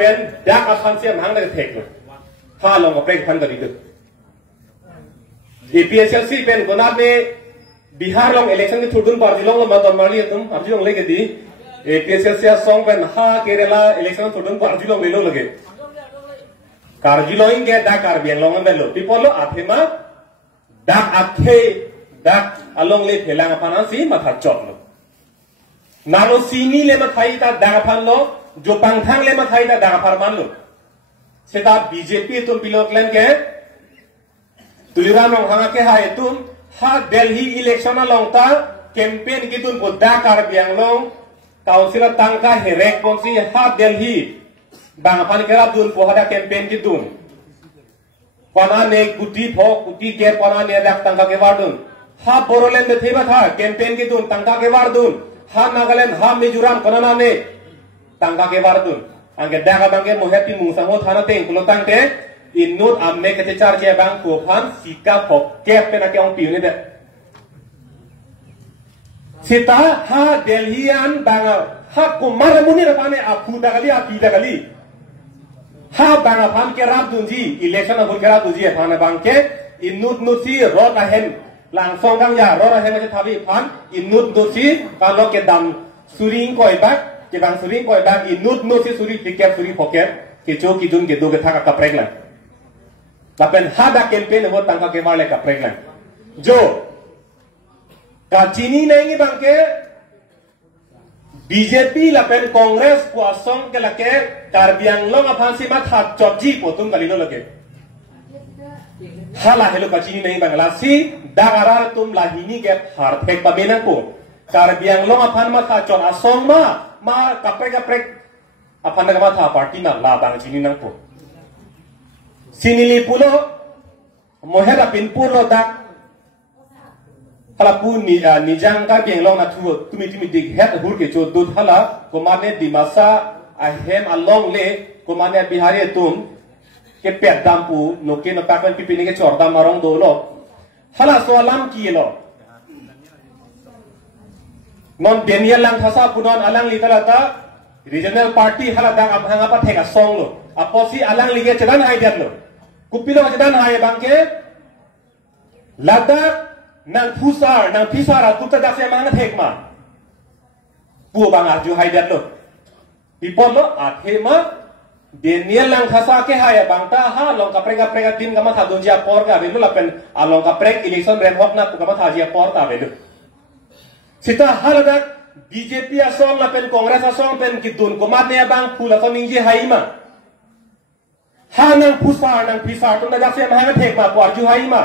เป็นดักพันเสียมหางได้เทคเลยถ้าลงกับเปรกพันก็ดีขึ้นAPHLC เป็นคนนั้นเนี่ยบิฮาร์ลงเอเล็กชันที่ถูกดุนปาร์ตี้ลงมาตอนมาเรียตุ้มอาร์จีลงเล็กดีAPHLC สองเป็นฮาเคเรล่าเอเล็กชันถูกดุนปาร์ตี้ลงเลยลงเลยการจีลงอิงเกดักการเบียงลงกันเป็นลูกที่พอลอาเทมาดักอาเทดักอลงเลยเพลังพันนั้นสิมาทัดจบลูกนาโลซีนี่เลยมาไทยตาดักพันลูกจูปังทังเลยมาไทยตาดักพันมันลูกเสร็จแล้ว BJP ตุ้มพิโลกเล่นแกtuliran orang hanga ke hai tum ha Delhi election along ta campaign ki tun bodda kar biang long council tangka herek ponsi ha Delhi bang pan kera dun po hada campaign ki tun pana ne kuti pho kuti ke pana ne dak tangka ke wardun ha Boroland de theba tha campaign ki tun tangka ke wardun ha Nagaland ha Mizoram konana ne tangka ke wardun angke daga bangke mohepi mungsango thana teng kulo tangte inut amme ke char che bang ko phan sika phok kep pe na ke ong piu ni de sita ha Delhi an bang ha ko mar muni ra pane aphu da gali api da gali ha bang phan ke rap dun ji election abul ke rap dun ji phan bang ke inut nut si ro ta hen lang song dang ya ro ra hen ma thabi phan inut nut si ka lo ke dam suring koi bak ke bang suring koi bak inut nut si suri pikep suri phokep ke cho ki dun ke do ke tha ka prek la tapi hada campaign वो तंका के वाले का प्रेगनेंट जो काचीनी नहीं बंके बीजेपी लपेन कांग्रेस को असंग के लगे कार्बियांगलों में फांसी मत हाथ चौजी पोतुम कलीनो लगे हाला हेलो काचीनी नहीं बंगलासी दागारार तुम लाहिनी के हार फेंक पबेना को कार्बियांगलों में फांस मत हाथ चौज असंग मा कपरेक अपन नगमा था पार्टी में ला बांगचीनी नंग को Sinili pulo mohera pinpuro dak hala pu ni nijang ka biang long na thu tumi dik het hur ke cho dud hala komane dimasa ahem along le komane bihari tum ke pet dam pu no ke no pakwan pipini ke chor dam marong do lo hala so alam ki lo non denial lang thasa punon alang litalata regional party hala dak abhanga pa theka song lo aposi alang lige chedan hai diat lo kupilo chedan hai bangke ladak nang pisar atu ta dak se mang thek ma pu bang arju hai diat lo pipol lo athema denial lang thasa ke hai bangta ha long ka prega din kama tha donjia por ga belu lapen along ka prek election red hok na kama tha jia por ta belu sita haladak BJP asong lapen Congress asong pen kidun komat ne bang phula to ningji hai ma ha nang pisar tum dak se mang thek ma por ju hai ma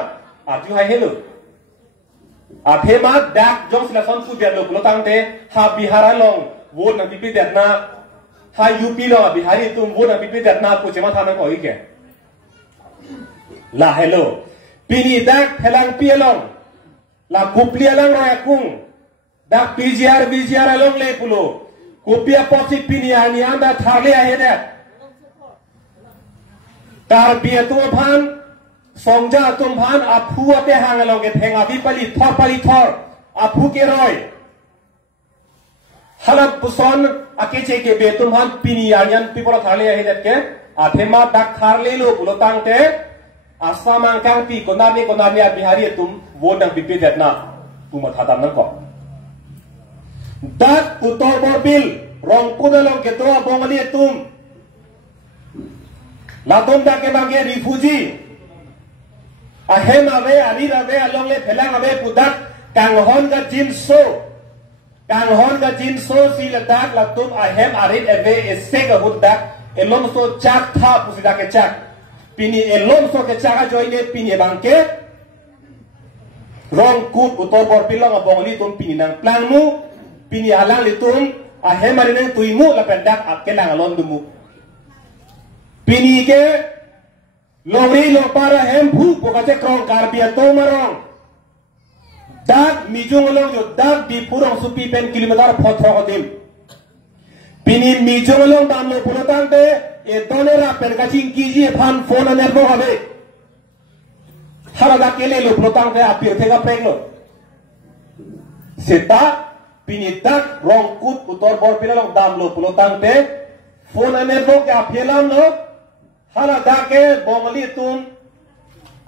arju hai helu athema dak jong sila son su dia lo lo tang te ha bihara long vote na pipi det na ha UP lo bihari tum vote na pipi det na pu chema thana ko ike la hello pini dak helang pielong la kuplia lang roya kung dak PGR long le pulo kupia posi pini ani anda thale aheda tar bia tu phan songja tum phan aphu ape hang long ke thenga bi pali thor aphu ke roi halap puson akeche ke be tum phan pini yan pipora thale aheda ke athema dak thar le lo pulo tangte asamang kang pi konami bihari tum wodang pipi detna tuma thadam nang ko dak utor borbil rong punalong ke toa bongali tum latom dak ke bangge refugee ahem ave alira ave along le phelang ave pudak kanghon ga jinso si ladak latum ahem arit ave esega hudak elom so chak tha pusida ke chak pini elom so ke chaka joine pini bangke rong kut utor borbilong abongali tum pini nang plangmu pini alang litum ahem arinang tuimu la pendak akelang alon dumu pini ke lori lo para hem bhu pokache krong karbia to marong dak mijung long yo dak di purong supi pen kilometer photro kodim pini mijung long dam lo pulotang te e donera pen kaching kiji phan phone aner bo habe harada kele lo pulotang te apir thega preglo seta pinitak rongkut utor bor pinalong dam lo pulotang te phone ane lo ke aphelam lo hala da ke bongli tum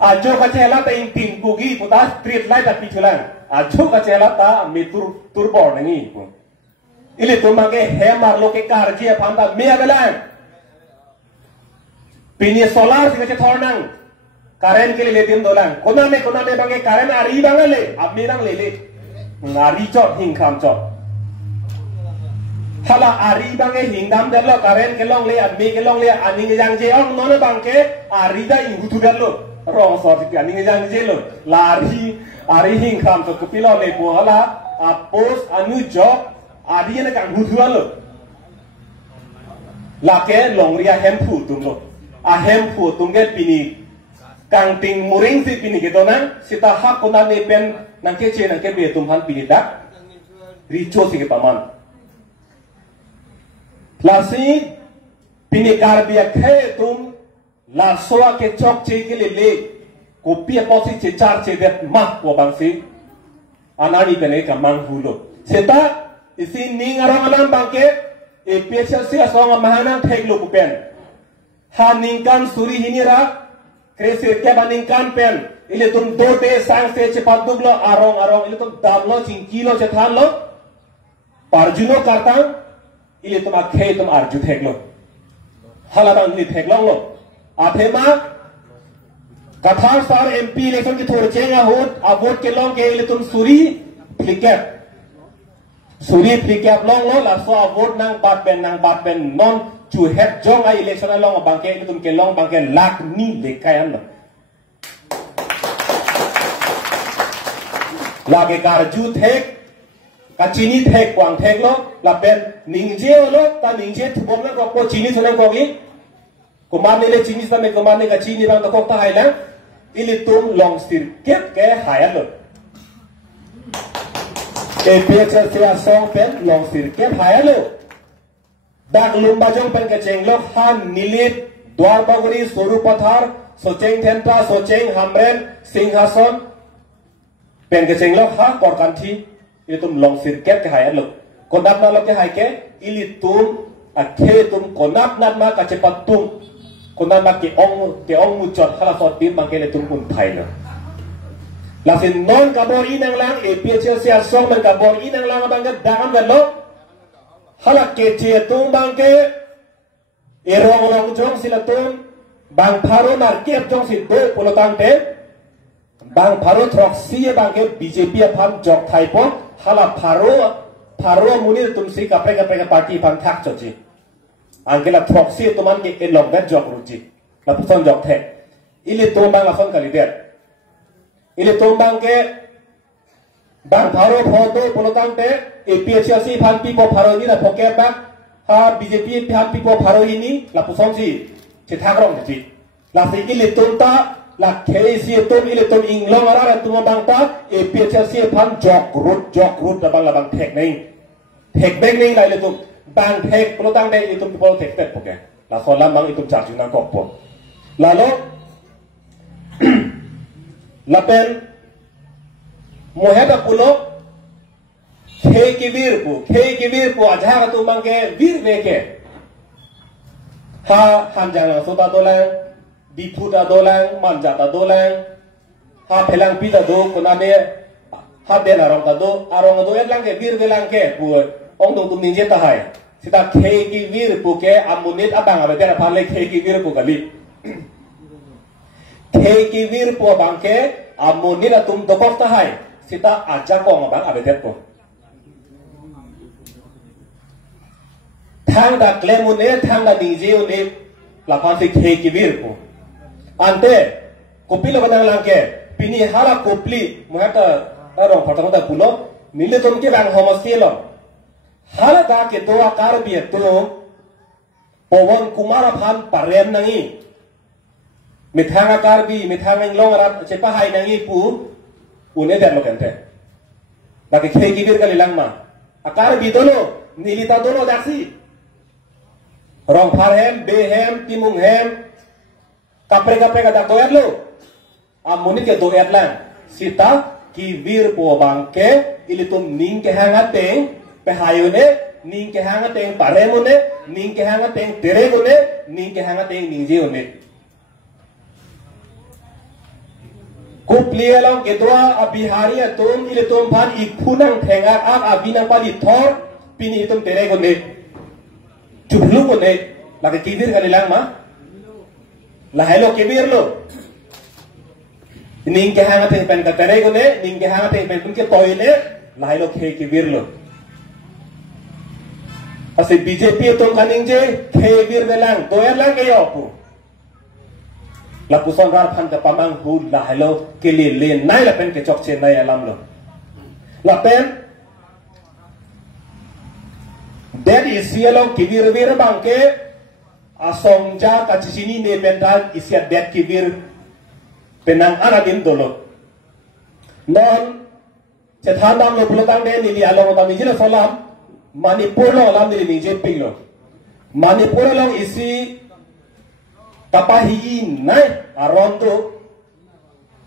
ajo ka chela ta in ting kugi puta street light ta pichulan ajo ka chela ta mi tur bor nangi pu ile tumage hemar lo ke karje phanda me agalan pini solar sing ke thornang current ke le dim dolang kona me bange current ari bangale apni rang le ngari chot hing kham chot hala ari bange hingdam dalo current ke long le admi ke long le aning jang je ong non bangke ari da ihutu dalo rong so ti aning jang je lo lari ari hing kham to kupilo le bo hala a post anu job ari ne kang hutu dalo la ke long ria hem phu tum lo a hem phu tum ge pini kang ting muring si pini ke dona sita hak kona ne pen nang ke che nang ke be tum han pini dak richo si ke paman lasi pini karbia khe tum la soa ke chok che ke le ko pia posi che char che det ma ko bang si anani pene ka mang hulo seta isi ning arong alam bangke APHLC asong mahanang thek lo ku pen ha ningkan suri hinira krese ke baningkan pen ile tum do te sang se che paduglo arong ile tum dablo chingkilo che thanlo parjuno kartang ile tum akhe tum arju theklo halabang ni theklong lo aphema Katahr sar MP election ki thor chenga hot a vote ke long ke ile tum suri flikap long lo la so a vote nang bat ben non to have jong a election long bangke ile tum ke long bangke lak ni lekayan lo lage karju thek kachini thek kwang thek lo la ben ningje lo ta ningje thubom na ko chini thona ko gi kumar ne chini sa me kumar ne ka chini bang ko ta haila ili tum long stir kep ke haya lo APHLC song pen long stir kep haya lo dak lumba jong pen ke cheng lo han nilit dwar baguri soru pathar socheng thenta socheng hamren singhason pen ke cheng lo ha kor kan thi ili tum long stir kep ke haya lo konap na lo ke hai ke ili tum akhe tum konap nat ma ka chepat tum konap ma ke ong mu chot hala so tim ma ke le tum un thai lo la sin non ka bor inang lang APHLC song man ka bor inang lang bang ga dam ga lo hala ke che tum bang ke erong jong sila tum bang pharo mar kep jong si do polotang te bang pharo throk si bang ke BJP pham jok thai pon hala pharo muni tum si ka pre party pham thak choji angela throk si tuman ke elong ga jok ruji la puson jok the ile tum bang la phon ka lider ile tum bang ke bang pharo photo polotang te APHLC pham pi po pharo ni la phoket bak ha BJP pham pi po pharo ini la puson si che thak rong ji la si ile tum ta la KC tum ile tum inglong ara tum bang ta APHLC pham jok rut da bang la bang thek nei thek beng nei lai le tum bang thek polotang dei itum pol thek tet poke la so lam bang itum chak juna kok po la lo la pen moheda pulo khe ki vir pu ajha ka tu bang ke vir ve ke ha han jang so ta dolang bipu da dolang manja ta dolang ha phelang pi da do kona ne ha de la rong ta do arong do et lang ke vir ve lang ke pu ong dong tum ninje ta hai sita khe ki vir pu ke amunit abang aba dera phale khe ki vir pu gali khe ki vir pu bang ke amunit atum dokok ta hai sita aja ko abang aba der ko thang da klemune thang da ninje une la phan se khe ki vir pu ante kopilo badang lang ke pini hala kopli mohata rong phatang da pulo nile tum ke bang homoselo hala da ke to akar bi to powon kumara phan parem nangi mithang akar bi mithang inglong arat chepa hai nangi pu une der lo kente da ke khei gibir ka lilang ma akar bi dolo nilita dolo daksi rong pharhem behem timung hem kapre ka da doyat lo amuni ke doyat lang sita ki vir po bangke ilitum ning ke hangat pe hayune ning ke hanga teng paremone ning ke hanga teng teregone ning ke hanga teng ningjeone kuplia long kedua abihari atum ile tum phan ikhunang thenga ak abinang pali thor pini tum teregone jublu gone lagi kibir kalilang ma la hello kibir lo ning ke hanga teng pen ka teregone ning ke hanga teng pen kun ke toile la hello ke kibir lo Asi BJP tum kaning je kebir belang doyar lang kayo po la puson rar phan ka pamang hu la hello ke le le nai la pen ke chok che nai alam lo la pen that is yellow kibir vir bangke asong ja ka chisini ne pendal isya that kibir penang anadin dolo non chethandam lo pulotang de ni along ta mijila salam Manipur lo alam dili ni jeping lo Manipur lo isi kapahiin nai arondo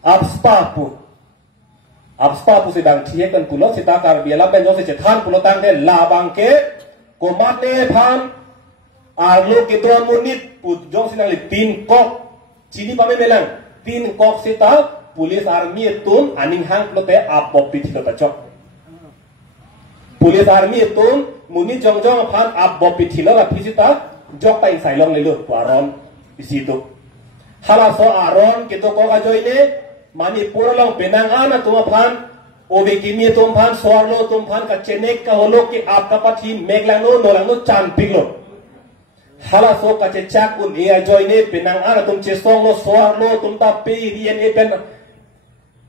abspapu sedang tiyekan pulo sitakar biala benjo se chethan pulo tang de labang ke komate phan arlo ke to munit put jong sinang le tin kok chini pame melang tin kok sita pulis army tun aning hang plote apop pitilo tachok Police army itu muni jong-jong phan abop pitilo la pisita jok tai sai long le lu aron isitu halaso aron kito ko ka joine Manipur long penang ana tuma phan obe kimi tum phan sorlo tum phan ka chenek ka holo ki apka pathi meglano nolano chan piglo halaso ka che chak un e joine penang ana tum che song lo sorlo tum ta pe rien e pen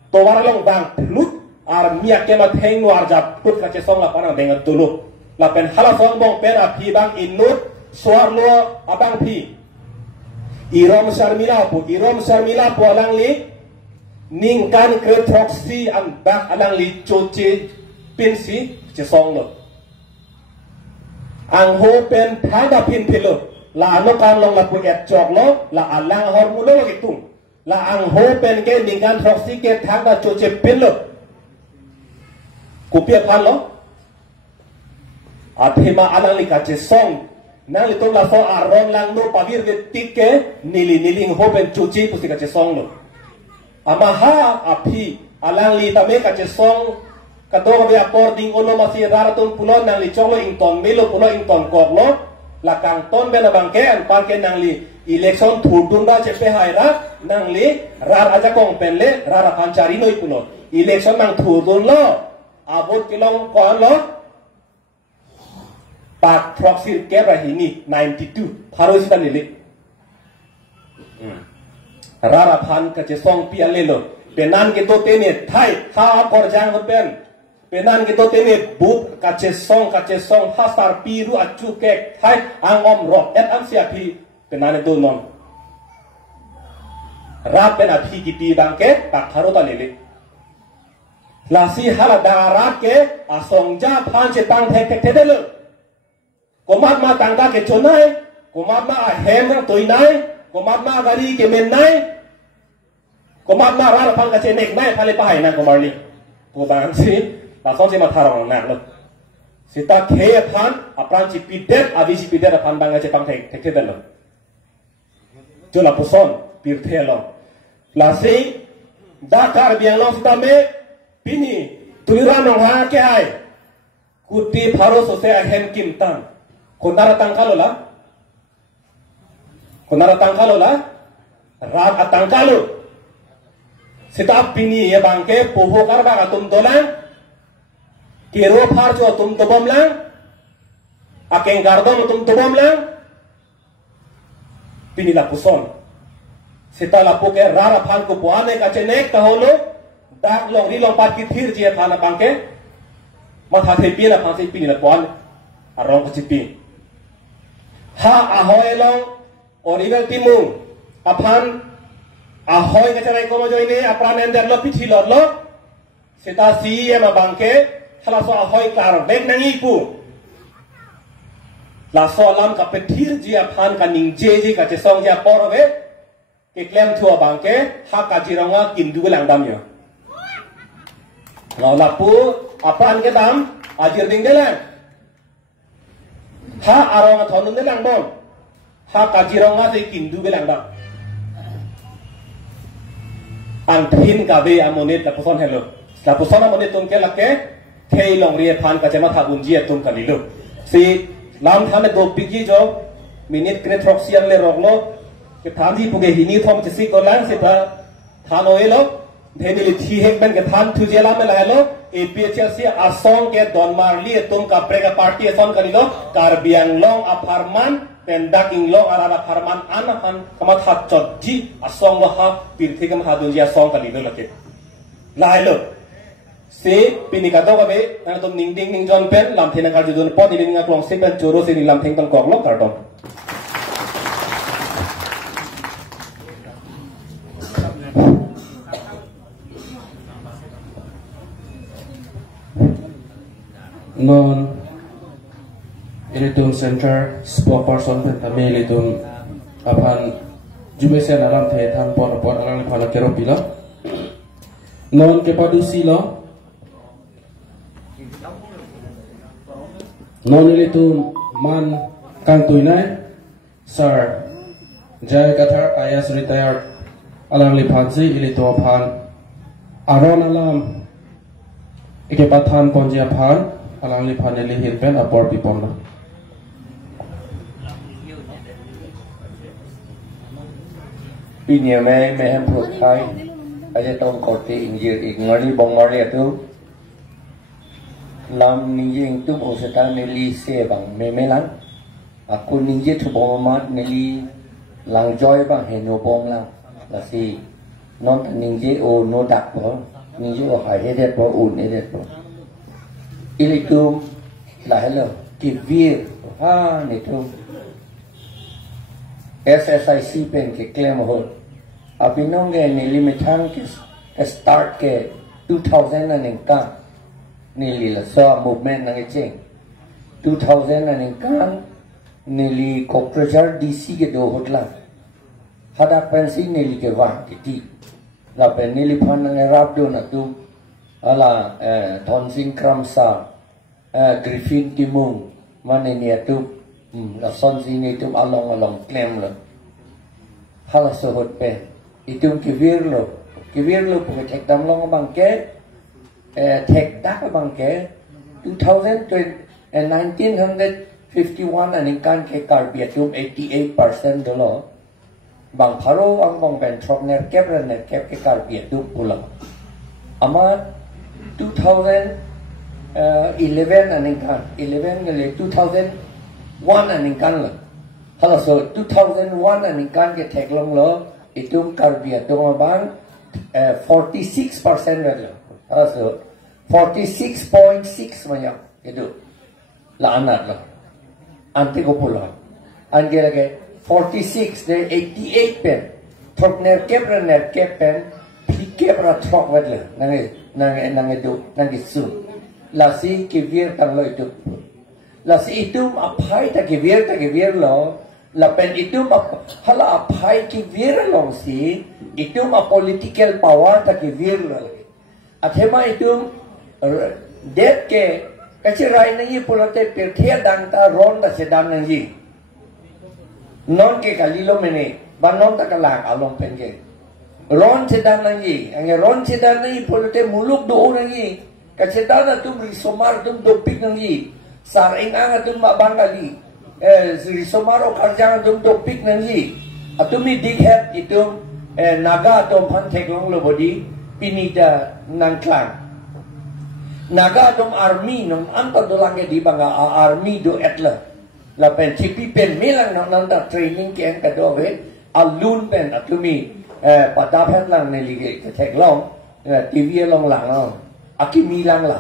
to waralong bang lut ar mia ke ma theng no ar jap put ka che song la pana denga tulu la pen hala song bong pen a phi bang inut swar lo abang phi irom sarmila po alang li ning kan kre proxy an bak alang li choche pin si che song lo ang ho pen thada pin philo la no kan long la pu et chok lo la alang hor mu lo ki tung la ang ho pen ke ning kan proxy ke thada choche pin lo Kupia phan lo athema alang li kache song nang li tong la so aron lang no pavir de tikke nili hopen chuchi pusi kache song lo amaha api alang li tame kache song kato be according ono masi raratun pulo nang li chonglo ington melo pulo ington kok lo la kang ton bena bangke an parke nang li election thudung da chepe haira nang li rar aja kong penle rara panchari noi pulo election mang thudun lo abot kilong kon lo pak proxy ke rahini 92 pharo sita lele rara phan ka che song pi ale lo penan ke to te ne thai ha kor jang pen penan ke to te ne bu ka che song ha sar pi ru achu ke thai angom ro et am sia pi penan do non ra pen a phi ki pi bang ke pak pharo ta lele Lasi hala darat ke asongja phan che tang thek thek de lo komat ma tangka ke chonai komat ma hem nang toinai komat ma gari ke men nai komat ma ra phan ka che nek nai phale pa hai na komarli ko bang si la song se ma tharong na lo sita ke phan apran chi pidet avisi pidet phan bang che pang thek thek de lo jo la puson pir thelo lasi dakar biang lo sita me Pini tuliran wa ke ai kuti pharo so se ahem kim tan konara tangkalo la rat atangkalo sita pini ye bangke poho karba atum dolang kero phar jo tum tobom lang akeng gardom tum tobom lang pini la puson sita la poke rara phan ko puane ka chenek ta holo dak long ri long pat ki thir je phana bangke ma tha thei pi na pha sei pi ni la pon arong chi pi ha ahoy long orivel timung aphan ahoy ka charai ko mo joine apran ender lo pithi lo seta si ma bangke hala so ahoy klar bek nangi pu la so lam ka pe thir je aphan ka ning je ka che song ja por ve ke klem thua bangke ha ka jironga kindu lang dam yo Ngau lapu apaan ke dam ajir ding delang ha arong thon ne lang bon ha kajirong a sei kindu be lang ba an thin ka be amone ta poson hello la poson amone tum ke lake thei long ri phan ka chema tha bun ji tum ka nilu si lam thane do bigi jo minute kre throxian le roglo ke thanji puge hini thom chisi ko lang se pa thano elo dheni thi hek ben ke than thu jela me la lo APHLC asong ke don marli tum ka prega party asong kanilo karbiang long aparman pendak ing long arana aparman anahan kamat hat chodji asong lo ha pirthi kam hadun ji asong kanilo lake lai lo se pinikado ka be na tum ning ding ning jon pen lam thena kar judun pod ning nga klong se pen choro se ni lam theng tong kok lo kardom non ilitum center spokesperson kami ilitum apan jumesian alamthe than por alang phana kero pila non ke padusi lo non ilitum man kang tuinai sir jai Katahr IAS retired alang li phansi ilitum phan aron alam ike pathan konjia phan alang li phane li hin pen apor pipom na pinya me hem pro thai aje tong korti injir igngari bongmari atu lam ninjing tu oseta neli se bang me lang aku ninje tu bomat neli lang joy bang heno bong lang la si non ninje o no dak bo ninje o hai hedet bo un hedet bo ilitum la hello kivir ha nitum SSIC pen ke claim ho abinong ge ni limitan ke start ke 2000 and ka ni la so movement na ge 2000 and ka ni li corporate DC ke do hotla hada pensi ni li ke wa ke ti la pen ni li phan na rap do na tu ala thon sing kramsa Griffin Timung mana ni tu la son sini tu along claim lo hala sohot pe itu kivir lo punya tek dam long bang ke tek dak bang ke 1951 and kan ke karbiatum 88% dolo bang pharo ang bang ben trok ner kep ke karbiatum pula ama 2011 and kan 11 ke 2001 and kan lo hala so 2001 and kan ke tek long lo itu karbiatum bang 46% lo hala so 46.6 banyak itu la anak lo anti ko pula angge lagi 46 de 88 pen trok ner kep pen pike pra trok wadle nange do nange su la si kivir tang lo itu la si itu apai ta kivir lo la pen itu hala apai kivir lo si itu political power ta kivir lo athema itu det ke kacirai nangi pulote perthia dangta ron da sedam nangi non ke kalilo mene banon ta kalak along penge ron sedam nangi ange ron sedam nangi pulote muluk do nangi kacedana tum risomar tum dopik nangi saring anga tum mabangali risomar o karjang tum dopik nangi atumi dighet itum naga tum phan theklong lo bodi pinita nangklang naga dom army nom anta dolang ke di banga army do etla la pen tipi pen melang nam nanda training ke en kado ve alun pen atumi pada phen lang ne lige ke thek long tv long lang long akimi lang la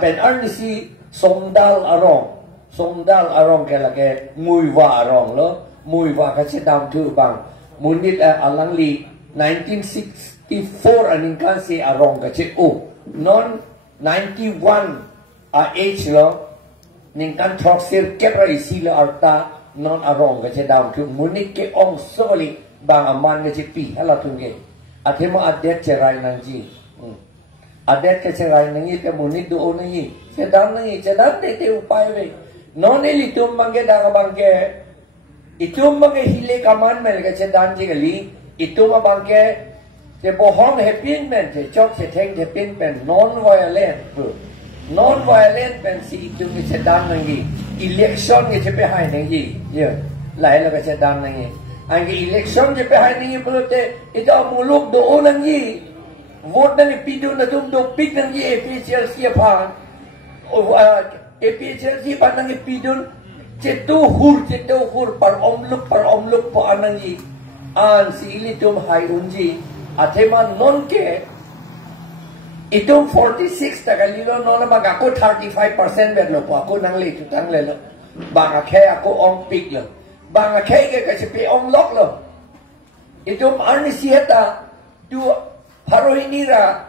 pen arnisi somdal arong ke lage muiwa arong lo muiwa ka chedam tu bang munit alang li 1964 aning kan si arong ka che o non 91 age lo ningkan troksir kepra isi lo arta non arong ke dam tu munik ke ong soli bang aman ke pi hala tungge athema adet cerai nanji adet ke cerai nangi ke munik do nangi sedam de te upai ve non elitum bangke daga bangke itum bangke hile kaman mel ke cedan jigali itum bangke te bohong hepin men te chok se theng hepin men non violent pen si itum ke cedan nangi election ke chepe hai nangi ye lai la ke cedan nangi angi election chepe hai nangi bolte ida muluk do nangi vote nangi pidun na tum do pik nangi APHLC pa APHLC pa nangi pidun cetu hur par omluk po anangi an si ilitum hai unji atema non ke itum 46 tagalilo non bang ako 35% berlo po ako nang le tutang lelo bang akhe ako ong pik lo bang akhe ke kasi pe ong lok lo itum arni sieta tu parohinira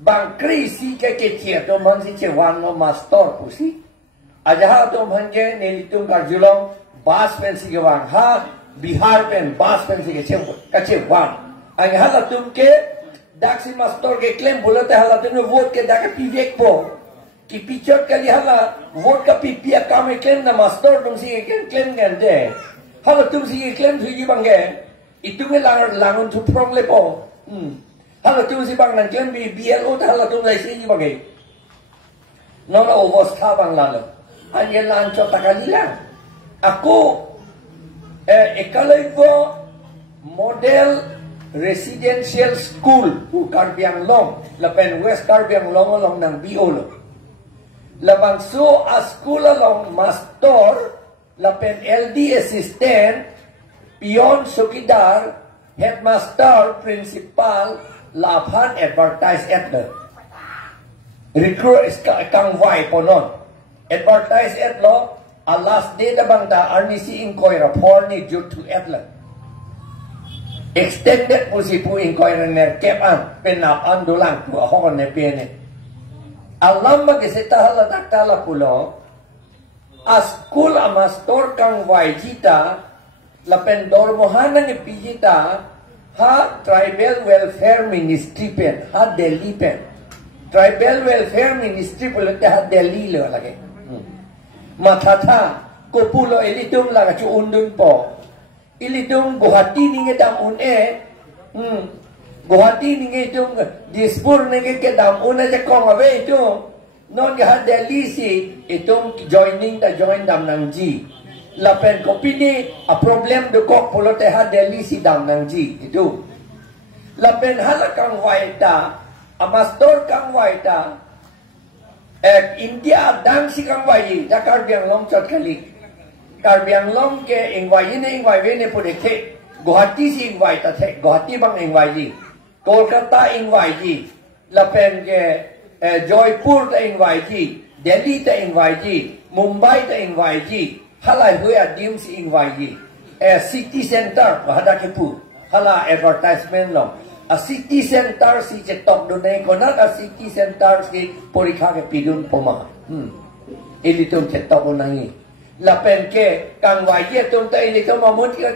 bang krisi ke chia to man si chewan no master pusi ajaha to mhange nelitum karjulong bas pen si gewang ha Bihar pen bas pen si ke wan ang halatum ke daksi master ke claim bolate halatum vote ke daka pivek po ki pichot kali hala vote ka pipia kame claim na master tum si ke claim ngande halatum si ke claim thuji bange itu me langun thu prong le po halatum si bang nan claim bi BLO ta halatum lai si bange no na ovostha bang lalo anye lan cho takalila aku ekalai ko model residential school hu Karbiang Long lapen West Karbiang Long along ng BO lo labang so a school along master lapen LD assistant pion sukidar headmaster principal laphan advertise at the recruit kangwai ponon advertise at lo a last day da bang da RNC inquiry report ni due to atla extended pusipu inquiry ner kepan penap andulang tu ahon ne pene alam magisita hala daktala pulo a school a master kang waijita lapen dormohana ni pijita ha tribal welfare ministry pen ha Delhi pen tribal welfare ministry pulo te ha Delhi lo lagi matata kopulo elitum laga chu undun po ilitum Guwahati ninge dam Guwahati ninge itum Dispur ninge ke dam una je kong ave itu non ga Delhi si itum join dam nang ji lapen kopini a problem de kok pulo te ha Delhi si dam nang ji itu lapen halakang waita a master kang waita India dang si kang wayi da Karbiang Long chot kali Karbiang Long ke ingwayi ne pure the Guwahati si ingwayi ta the Guwahati bang ingwayi Kolkata ingwayi lapen ke Joypur ta ingwayi Delhi ta ingwayi Mumbai ta ingwayi halai huya dim si ingwayi city center hada ke pu hala advertisement lo a city center si chetok do nei konat a city center si porikha ke pidun poma ilitum chetok nai lapen ke kangwaji tum ta ilitum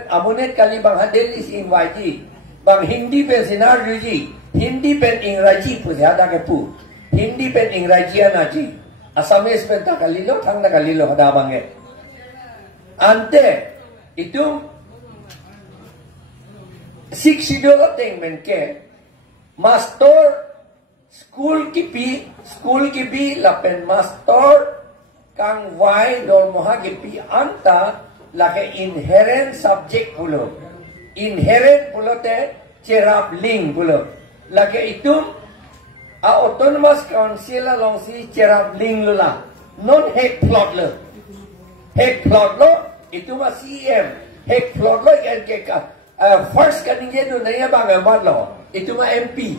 amunet kali bang hadeli si ingwaji bang hindi pen sinar ruji hindi pen ingraji pu hada ke pu hindi pen ingraji anaji asamis pen ta kalilo thang na kalilo hada bange ante itu six schedule attainment ke master school ki pi lapen master kang wai dor moha ki pi anta lake inherent subject pulo inherent pulo te cherap ling pulo lake itu a autonomous council along si cherap ling lula non hek plot lo itu ma CM hek plot lo kan ke ka first kaningye do naya bang amat lo itu ma MP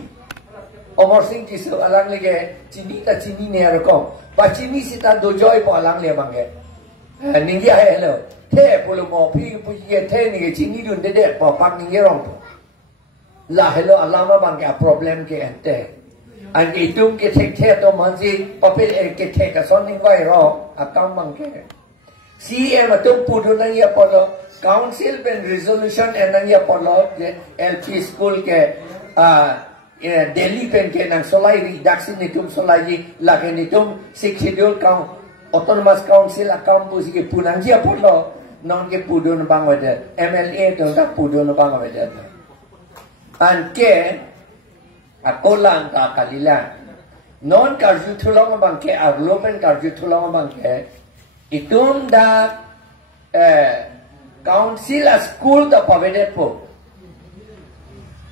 Omor Singh kisu alang lege chini ne arko pa chini sita do joy po alang le bang ke ningya hello the polo mo pi ye the ni chini dun de po pak ningye rong la hello alama bang ke problem ke ante an itum ke thek the to manji papel ke the ka son ning vai ro akam bang ke CM atum pudu naya polo council pen resolution enangya polo LP school ke Delhi pen ke nang solai reduction nitum solai lage nitum six schedule count autonomous council account pu si ke punang dia pun lo non ke pudun bang wede MLA tu tak pudun bang wede an ke akolan ka kalila non karju thulong bang ke agloben karju thulong bang ke itum da council a school da provided po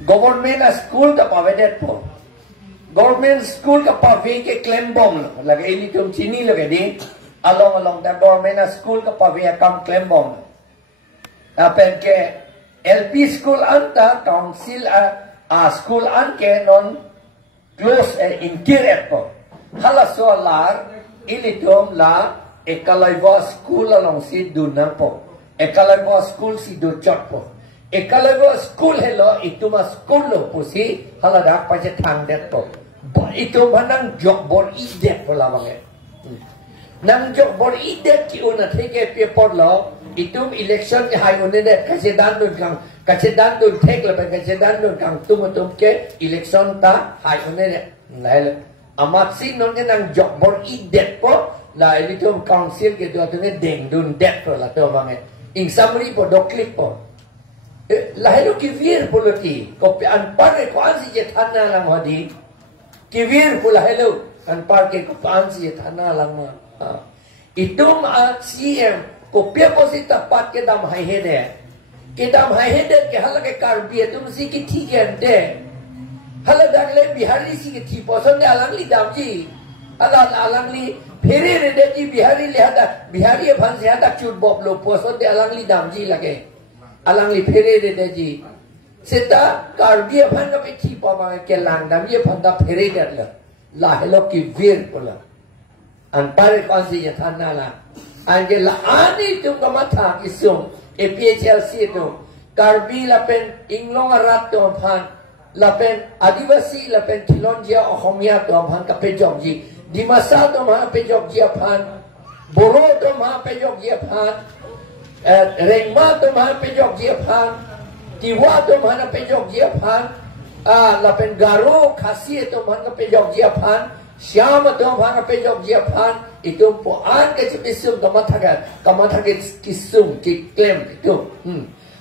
government a school da provided po government school ka pave ke claim bom lage ini tum chini lage di along the government a school ka pave kam claim bom apen ke LP school anta council a school an ke non close interior po hala so lar ini tum la ekalaiwa school along si dunang po ekalaiwa school si do chot po ekalaiwa school hello itu ma school lo po si hala dak pa je thang det po itu manang jok bor idet po la bange nang jok bor idet ki una theke paper lo itu election ke hai une ne kasedan dun thek la kasedan dun kang tum ke election ta hai une ne lai amat sin non ke nang jok bor idet po la itu council ke tu ne deng dun det po la to bange in summary po do clip po la hello ki vir po loti ko an pare ko an si je thana lang hodi kivir pula hello kan parke ko fancy thana langma itum a CM ko pia posita pat ke dam hai hede ke dam hai hede ke halake karbi tum si ki thi ke de hala dagle bihari si ki thi poson de alangli damji alangli phere re de ji bihari le hada bihari bhan se hada chut bob lo poson de alangli damji lage alangli phere re de ji Seta karbiya bhan ka pithi pama ke langdam ye phanda phere der la hello ki vir pula an pare konsi ye thana la anje la ani tum ka matha isum APHLC tu karbi la pen inglong arat tu phan la pen adivasi la pen thilonjia ohomia tu phan ka pe jok ji dimasa tu ma pe jok ji phan boro tu ma pe jok ji phan rengma tu ma pe jok ji phan Tiwa tu mana pejok dia pan, la pen garo khasi tu mana pejok dia pan, syam tu mana pejok dia pan, itu puan ke cisum kamatha ke kisum ki claim itu,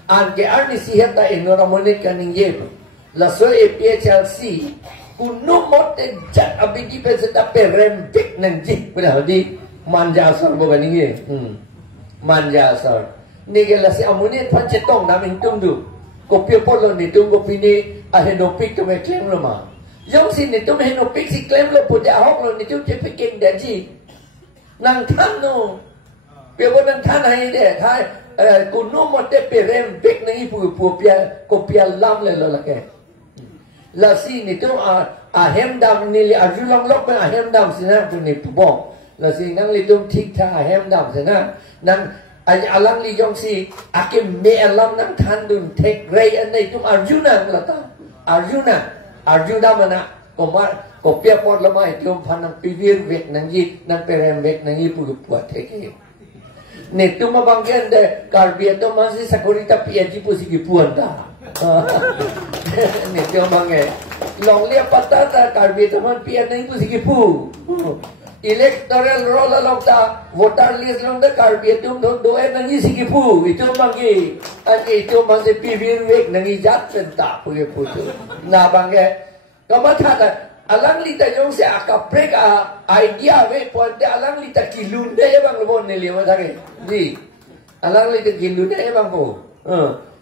an ke arni sihat ta environment kaning ye, la so APHLC kuno mote jat abigi peseta perem tik nanti, boleh di manja sor bukan ini, manja sor, ni ke la si amunet pan cetong namin tunggu. Kopi polo ni tu kopi ni ahenopik tu me claim lo ma. Yang si ni tu me ahenopik si claim lo pun dia ahok lo ni tu cepat king dan ji. Nang tan no, pihak nang tan hai deh. Thai kuno mote perem bek nangi pu pihak kopi alam le lo lagi. Lasi ni tu ahem dam ni li ajulang lok me ahem dam sina tu ni pubong. Lasi nang li tu tik ta ahem dam sina nang alang li jong si akim me alam nang thandun tek rei an nei tum arjuna lata arjuna mana ko pia pot lama tum phanang pivir vek nang ji nang perem vek nang ji pu theke ne tum banggen de karbia to masi sakurita pia ji pu si ki puan da ne tum bange long lia patata karbia to man pia nang pu si ki pu electoral roll along ta voter list long da karbi tum do nangi sikipu itu mangi ani itu mangi pivir wek nangi jat penta puye putu na bange kamatha da alang li ta jong se akaprek idea we pon de alang li ta kilun de bang lo ne le wa thage ji alang li ta kilun de bang ko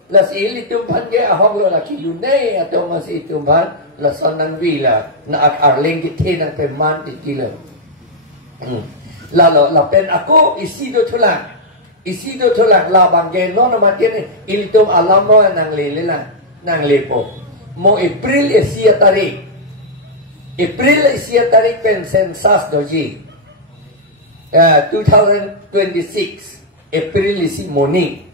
la si li tum phan ge a hong lo la kilun de ato ma si tum phan la sonang vi la na arleng ki the nang pe man ti kilo la pen aku isi do thulang la bangge no na matin ilitum alam no nang le la nang le po mo April isia tarik pen census do ji 2026 April isi morning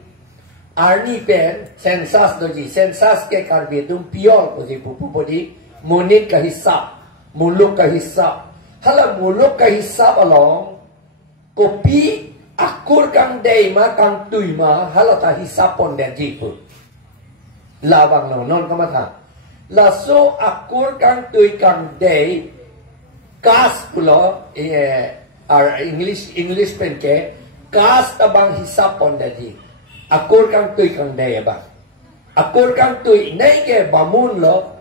arni pen census do ji census ke karbe tum pior ko ji pu di morning ka hisab muluk ka hisab hala muluk ka hisab along kopi akur kang day ma kang tui ma hala ta hisab pon den ji pu la bang no non ka ma tha la so akur kang tui kang day kas pulo English pen ke kas tabang hisap pon dadi akur kang tui kang day ba akur kang tui nei ke bamun lo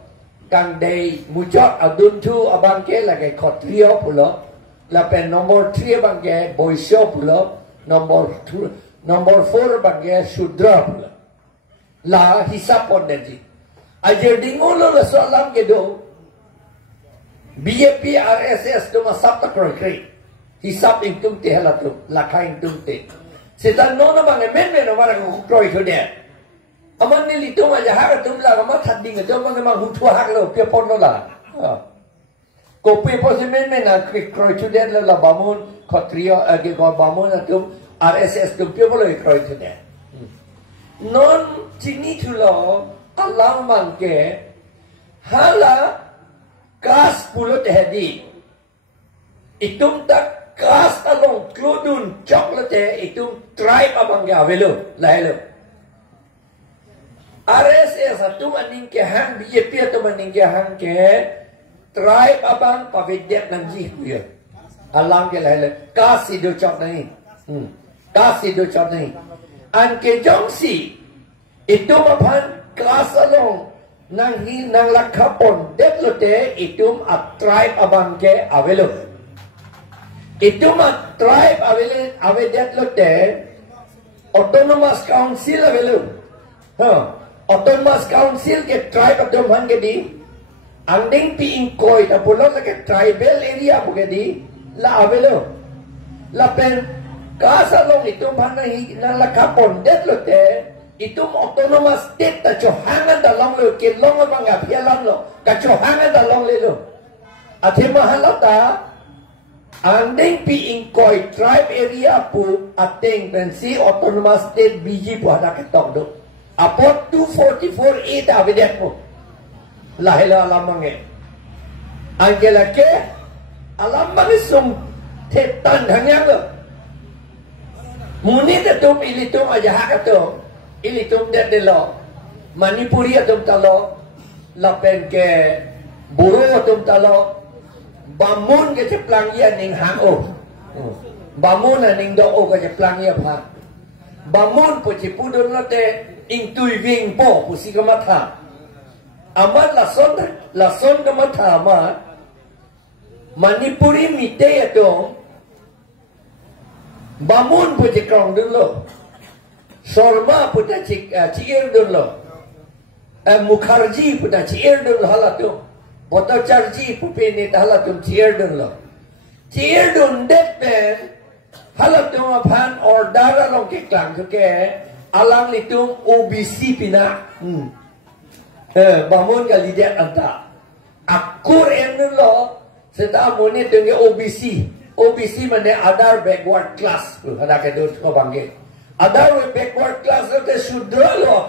kang day mujot adun tu abang ke lagi khotrio pulo la pen nomor 3 bang ke boisyo pulo nomor 4 bang ke shudra pulo la hisap pon dadi ajar dingulo la soalam ke do BAP RSS tu masap tak koi hisap ingtung te halatu lakha ingtung te setan nono bang men orang kroi tu dia aman ni litung aja har tu la ma thading tu bang ma hutu hak lo pe pon lo la ko pe po se men na kroi tu dia la bamun khotrio age go bamun tu RSS tu pe lo kroi tu dia non chini tu lo alang man ke hala kas pulo te hedi itum tak kas along kludun chocolate itum tribe abang ga velo laelo RSS atum aning ke hang BJP atum aning ke hang ke tribe abang pavidyat nanji puya alam ke laelo kas ido chok nahi kas ido chok nahi an ke jongsi itum aphan kas along nang lakhapon detlote itum a tribe abang ke avelo itum a tribe ave detlote autonomous council avelo autonomous council ke tribe atum han ke di anding pi inkoi ta pulot ke tribal area bu ke di la avelo la pen kasalong itum han nang lakhapon detlote itum autonomous state ta chohangan dalong lo ke long bang ga phialam lo ka chohangan dalong le lo athema halata anding pi inkoi tribe area pu ateng pensi autonomous state bg pu ada ke tok do apot 244 ta vedet pu lahela alamange angela ke alam manisum tetan hangyang lo muni ta tum ilitum aja hak to ili tum de lo Manipuri tum talo lapen ke buru tum talo bamun ke ceplang ya ning hang o bamun ning do o ke ceplang ya pha bamun pu ci pudun lote ing tui wing po pu si kamatha amat la son kamatha ma Manipuri mite to bamun pu ci krong dun lo Sorma puta ciir dulu, Mukharji puta ciir dulu halatu, Bhattacharya pupini halatu ciir dulu, ciir dulu depen halatu aphan order long ke klang ke alang litung OBC pina, bangun kali dia anta, akur dulu, seta muni tunggu OBC mana other backward class, ada kedua kau bangkit. Ada backward class itu sudra lo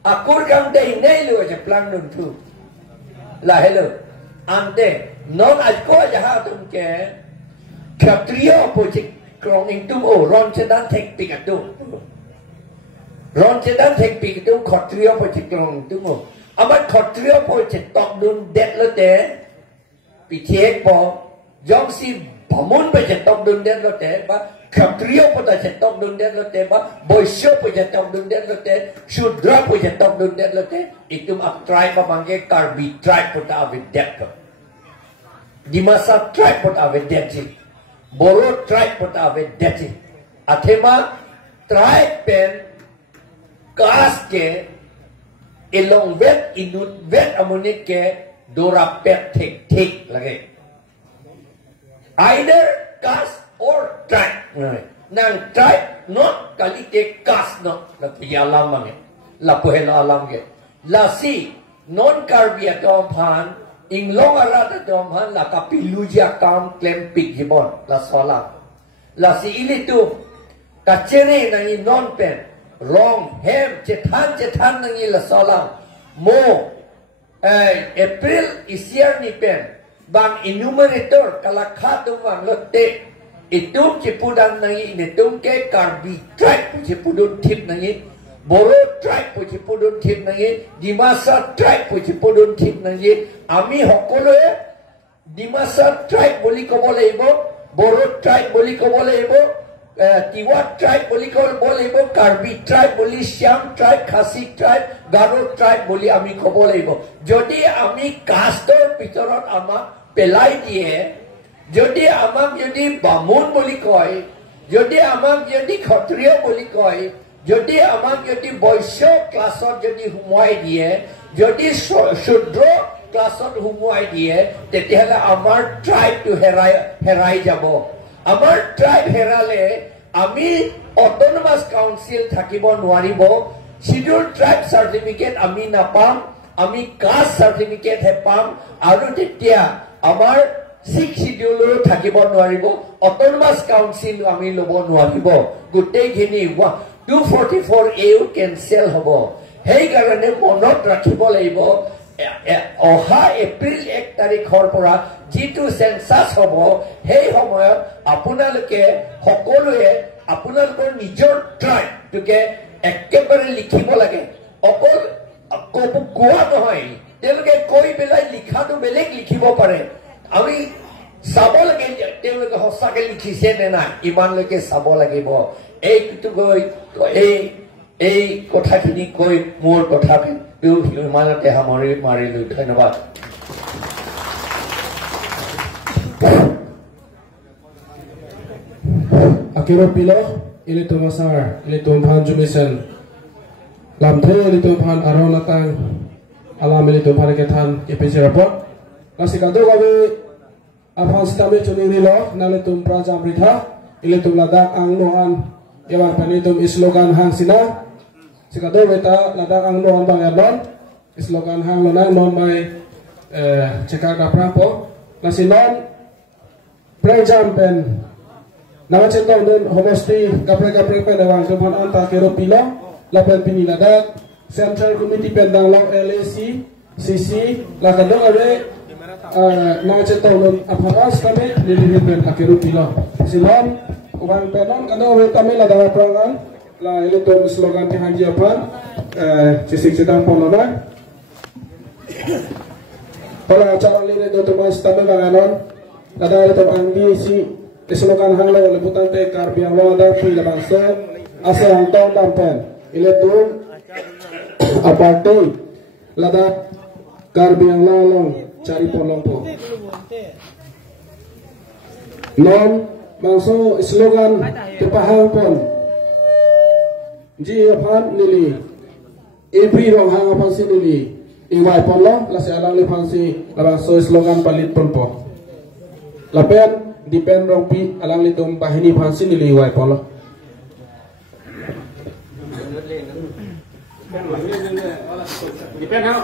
aku kam dei nei lo je plan nun tu la hello ante non aku aja ha tum ke kshatriya project krong ing tu o ron chedan tekpik atu ron chedan tekpik tu kshatriya project krong tu mo amat kshatriya project tok dun det lo te pichek po jongsi bamun pe tok dun det lo te ba Kshatriya pun tak cetok dun den lote ba, boisyo pun cetok dun den lote, shudra pun cetok dun den lote, itu mak tribe mangke karbi tribe pun tak awe det. Di masa tribe pun tak awe det sih, boro tribe pun tak awe det sih. Athema tribe pen kas ke elong vet inut vet amunik ke dora pet tik lagi. Either kas or tribe. Nang tribe not kali ke kas no la pialam mangi la pohela alam ke la si non karbia tom phan ing long arata tom phan la kapiluja kam klempik jibon la sola la si ili tu kacere nangi non pen long hem cethan nangi la sola mo April isiar ni pen bang enumerator kalakha tu bang lote itum cipudan nangi itum ke karbi tribe cipudun tip nangi boro tribe cipudun tip nangi dimasa tribe cipudun tip nangi ami hokolo di masa tribe boli ko boleh ibo Boro tribe boli ko bolebo, Tiwa tribe boli ko bolebo, Karbi tribe boli, Siam tribe, Khasi tribe, Garo tribe boli ami ko bolebo. Jodi ami castor pitorot ama pelai diye, Jodi amak jodi bamun boli koi, Jodi amak jodi Kshatriya boli koi, Jodi amak jodi Boisyo klasot jodi humuai diye, Jodi Shudro klasot humuai diye, tetihala amar tribe to herai jabo. Amar tribe herale, ami autonomous council thakibo nwaribo, scheduled tribe certificate ami napam, ami caste certificate hepam, aru tetia amar 6 schedule thakibo nwaribo, autonomous council ami lobo nwaribo. Gutei khini 244 EU cancel hobo. Hei karone monot rakhibo laibo. Oha April 1 তাৰিখৰ পৰা যেটো সেন্সাস হ'ব সেই সময়ত আপোনালোকে সকলোৱে আপোনালোকৰ নিজৰ ট্ৰাইব টুকে একেবাৰে লিখিব লাগে অকল কোৱা নহয় তেওঁলোকে কৈ পেলাই লিখাটো বেলেগ লিখিব পাৰে আমি চাব লাগে তেওঁলোকে সঁচাকে লিখিছে নে নাই ইমানলৈকে চাব লাগিব এইটো গৈ এই কথাখিনি কৈ মোৰ কথাখিনি Manate hamari marilu dhanyabad. Akiro pilo ili tumasar ili tumphan jumisen lamthe ili tumphan aronatang alam ili tumphan kethan APHLC report lasikado gabe APHLC tabe chuniri lo nale tumpra jamritha ili tumlada angnoan ewan pani tum slogan hangsina Sikado beta ladang ang loan bang erlon slogan hang lona non mai cekak prapo nasi non prejam pen nama centong den homosti kapre penewang tuhan anta kero pila lapen pini ladak central committee pen dang long LAC CC lakado are nama centong don APHLC kami lili pen akero pila sinon ubang penon kado beta kami ladang prangan la ile to slogan ti hanji apan sisik sedang polona pala acara lile do to mas tabe banganon ada ile to anggi si slogan hangla le butan te karbi awa da pi la bangso ase antong dampen ile to aparte lada karbi ang lalong cari polong po non bangso slogan ti pahang pon Ji aphan nili every rong hang aphan si nili iwai polo la se alang le phan si la so slogan palit pon po la pen depend rong pi alang le tum bahini phan si nili iwai polo depend how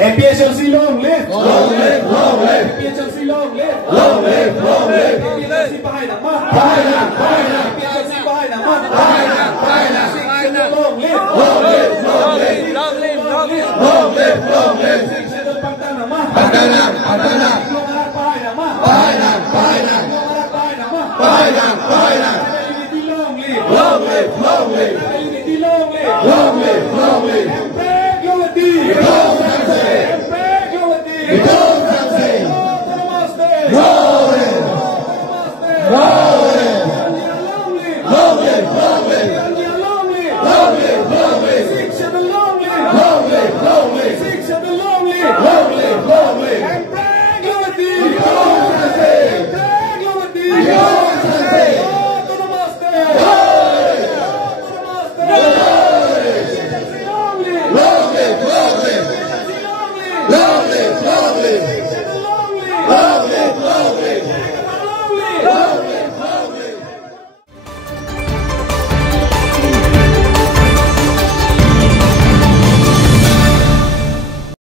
APHLC long live! Long live! Long live! APHLC long live! Long live! Long live! APHLC bahay na ma! Bahay na! Bahay na! APHLC bahay na ma! Bahay na! Bahay na! Long live! Long live! Long live! Long live! Long live! Long live! Long live! Pagtan na ma! Pagtan na! Pagtan na! Bahay na ma! Bahay na! Bahay na! Bahay na ma! Bahay na! Bahay na! Unity long live! Long live! Long live! Unity long live! Long live! Long live! Unity! Long live! Because something. No way. No way. No way.